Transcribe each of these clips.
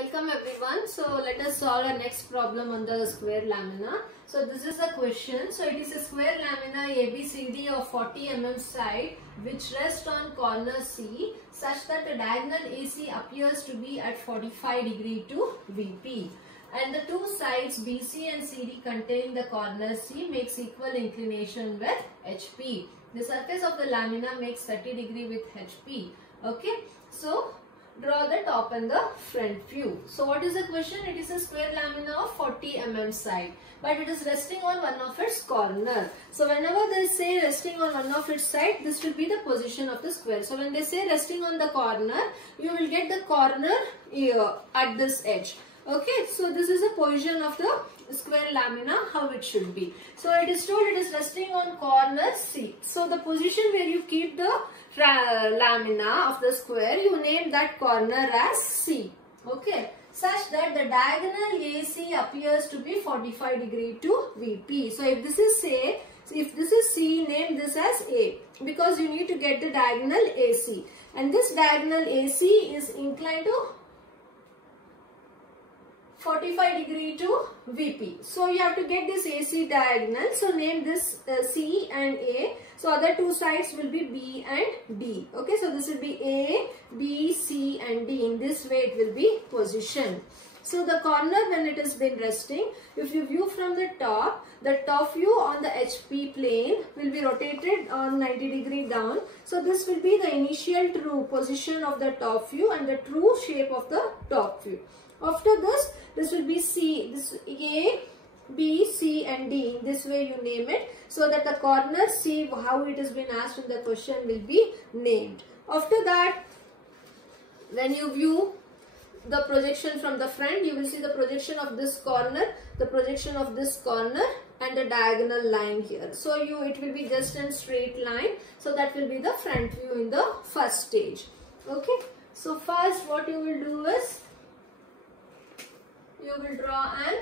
Welcome everyone. So let us solve our next problem on the square lamina. So this is the question. So it is a square lamina ABCD of 40 mm side which rests on corner C such that the diagonal AC appears to be at 45 degree to VP. And the two sides BC and CD containing the corner C makes equal inclination with HP. The surface of the lamina makes 30 degree with HP. Okay. So draw the top and the front view. So what is the question? It is a square lamina of 40 mm side, but it is resting on one of its corner. So whenever they say resting on one of its side, this will be the position of the square. So when they say resting on the corner, you will get the corner here at this edge. Okay, so this is the position of the square lamina, how it should be. So it is told it is resting on corner C. So the position where you keep the lamina of the square, you name that corner as C. Okay, such that the diagonal AC appears to be 45 degree to VP. So if this is C, name this as A, because you need to get the diagonal AC, and this diagonal AC is inclined to 45 degree to VP. So you have to get this AC diagonal. So name this C and A. So other two sides will be B and D. Okay, so this will be A, B, C and D. In this way it will be positioned. So the corner, when it has been resting, if you view from the top view on the HP plane will be rotated on 90 degree down. So this will be the initial true position of the top view and the true shape of the top view. After this will be C, this A, B, C and D. In this way you name it, so that the corner C, how it has been asked in the question, will be named. After that, when you view the projection from the front, you will see the projection of this corner, the projection of this corner and the diagonal line here. So it will be just a straight line. So that will be the front view in the first stage. Okay. So first what you will do is, you will draw an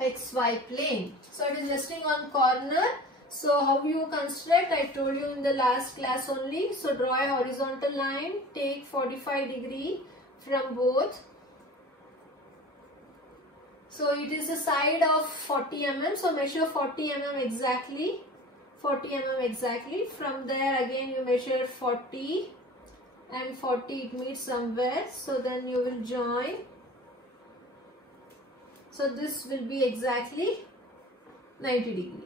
XY plane. So it is resting on corner. So how you construct, I told you in the last class only. So draw a horizontal line, take 45 degree from both. So it is the side of 40 mm. So measure 40 mm exactly. 40 mm exactly. From there again you measure 40 and 40, it meets somewhere. So then you will join. So this will be exactly 90 degree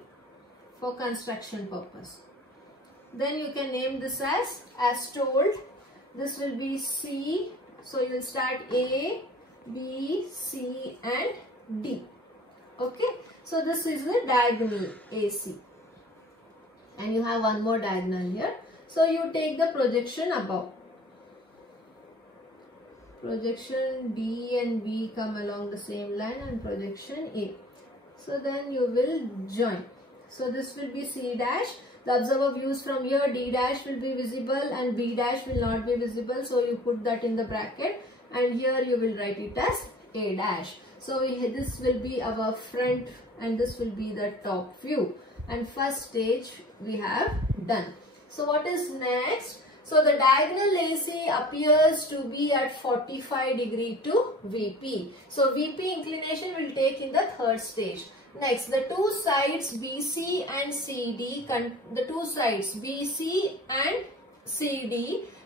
for construction purpose. Then you can name this as told. This will be C. So you will start A, B, C and D. Okay. So this is the diagonal AC. And you have one more diagonal here. So you take the projection above. Projection D and B come along the same line and projection A. So then you will join. So this will be C dash. The observer views from here, D dash will be visible and B dash will not be visible. So you put that in the bracket and here you will write it as A dash. So this will be our front and this will be the top view. And first stage we have done. So what is next? So the diagonal AC appears to be at 45 degree to VP. So VP inclination will take in the third stage. Next, the two sides BC and CD,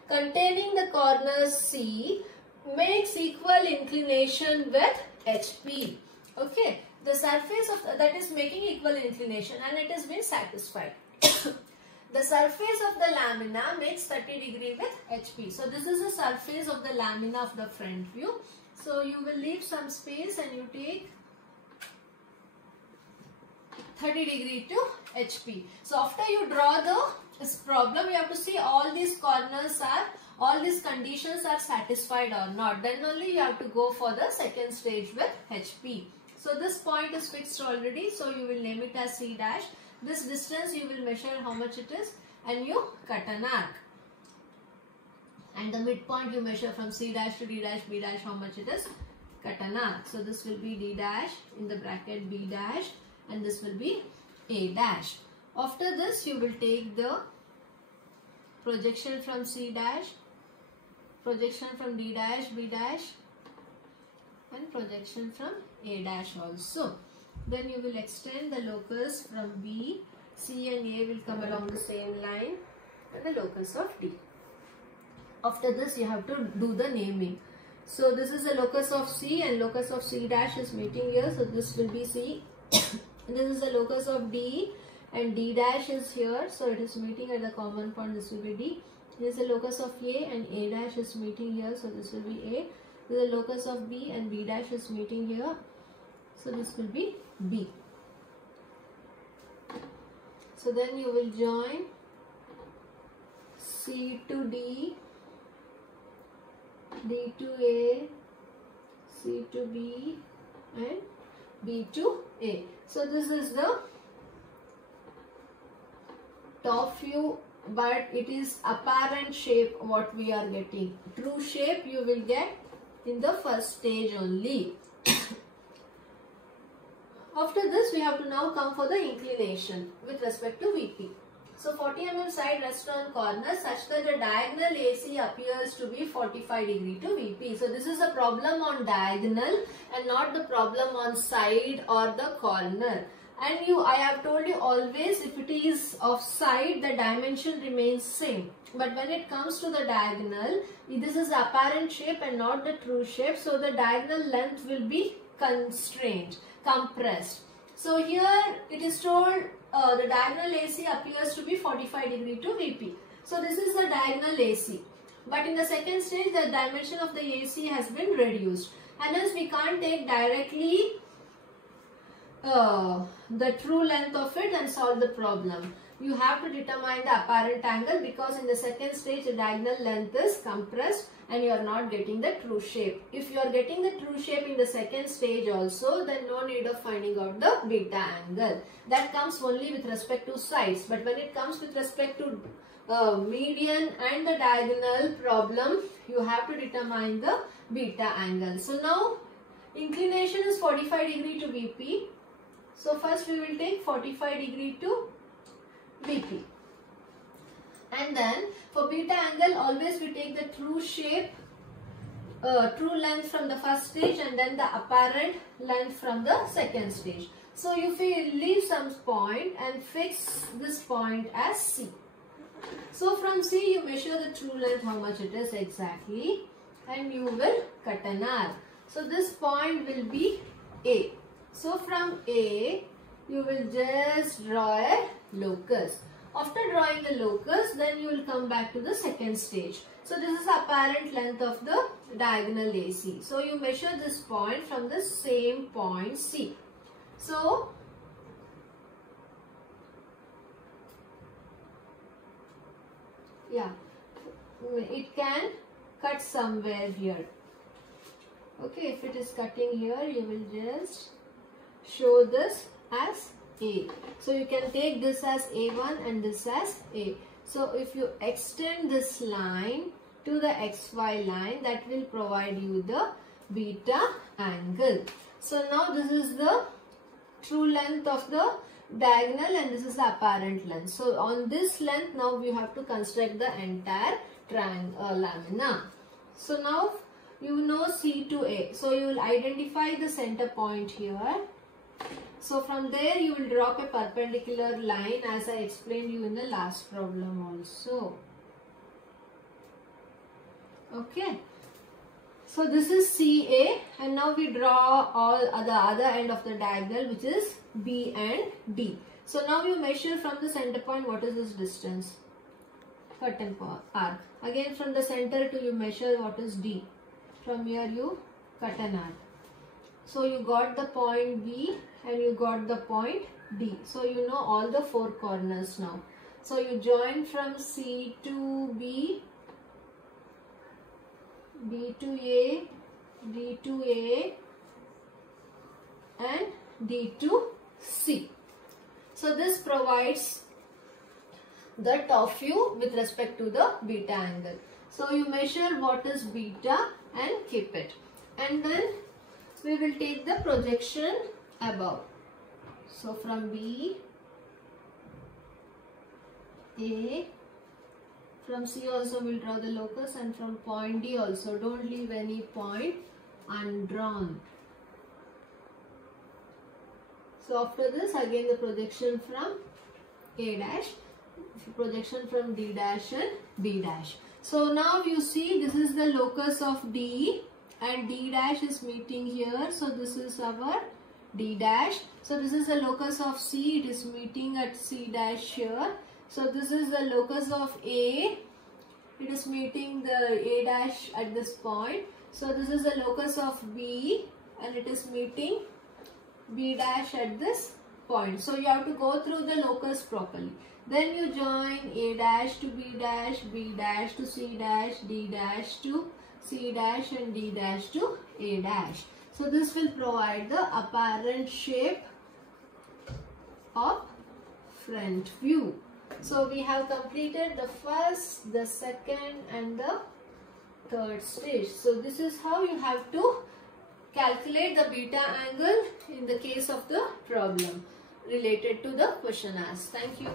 containing the corner C makes equal inclination with HP. Okay, the surface of that is making equal inclination and it has been satisfied. The surface of the lamina makes 30 degree with HP. So this is the surface of the lamina of the front view. So you will leave some space and you take 30 degree to HP. So after you draw the problem, you have to see all these conditions are satisfied or not. Then only you have to go for the second stage with HP. So this point is fixed already. So you will name it as C dash. This distance you will measure how much it is and you cut an arc. And the midpoint you measure from C dash to D dash, B dash, how much it is, cut an arc. So this will be D dash, in the bracket B dash, and this will be A dash. After this you will take the projection from C dash, projection from D dash, B dash, and projection from A dash also. Then you will extend the locus from B, C and A will come along the same line, and the locus of D. After this you have to do the naming. So this is the locus of C, and locus of C dash is meeting here, so this will be C. This is the locus of D, and D dash is here, so it is meeting at the common point, this will be D. This is the locus of A, and A dash is meeting here, so this will be A. This is the locus of B, and B dash is meeting here, so this will be B. So then you will join C to D, D to A, C to B, and B to A. So this is the top view, but it is apparent shape what we are getting. True shape you will get in the first stage only. After this we have to now come for the inclination with respect to VP. So 40 mm side rests on corner such that the diagonal AC appears to be 45 degree to VP. So this is a problem on diagonal and not the problem on side or the corner. And I have told you always, if it is of side, the dimension remains same. But when it comes to the diagonal, this is apparent shape and not the true shape. So the diagonal length will be constrained, compressed. So here it is told the diagonal AC appears to be 45 degree to VP. So this is the diagonal AC. But in the second stage, the dimension of the AC has been reduced. And hence we can't take directly the true length of it and solve the problem. You have to determine the apparent angle, because in the second stage the diagonal length is compressed and you are not getting the true shape. If you are getting the true shape in the second stage also, then no need of finding out the beta angle. That comes only with respect to sides. But when it comes with respect to median and the diagonal problem, you have to determine the beta angle. So now inclination is 45 degree to VP. So first we will take 45 degree to VP. And then for beta angle, always we take the true shape, true length from the first stage and then the apparent length from the second stage. So if we leave some point and fix this point as C. So from C you measure the true length, how much it is exactly, and you will cut an arc. So this point will be A. So from A you will just draw a locus. After drawing the locus, then you will come back to the second stage. So this is apparent length of the diagonal AC. So you measure this point from the same point C. So yeah, it can cut somewhere here. Okay, if it is cutting here, you will just show this as A. So you can take this as A1 and this as A. So if you extend this line to the XY line, that will provide you the beta angle. So now this is the true length of the diagonal and this is the apparent length. So on this length now we have to construct the entire lamina. So now you know C to A. So you will identify the center point here. So from there you will drop a perpendicular line as I explained you in the last problem also. Okay. So this is CA and now we draw all the other end of the diagonal, which is B and D. So now you measure from the center point what is this distance. Cut an arc. Again from the center to you measure what is D. From here you cut an arc. So you got the point B and you got the point D. So you know all the four corners now. So you join from C to B, B to A, D to A and D to C. So this provides the top view with respect to the beta angle. So you measure what is beta and keep it. And then we will take the projection above. So from B, A From C also we'll draw the locus, and from point D also. Don't leave any point undrawn. So after this, again the projection from A dash, projection from D dash and B dash. So now you see this is the locus of D, and D dash is meeting here. So this is our D dash. So this is the locus of C. It is meeting at C dash here. So this is the locus of A. It is meeting the A dash at this point. So this is the locus of B, and it is meeting B dash at this point. So you have to go through the locus properly. Then you join A dash to B dash to C dash, D dash to C dash, and D dash to A dash. So this will provide the apparent shape of front view. So we have completed the first, the second and the third stage. So this is how you have to calculate the beta angle in the case of the problem related to the question asked. Thank you.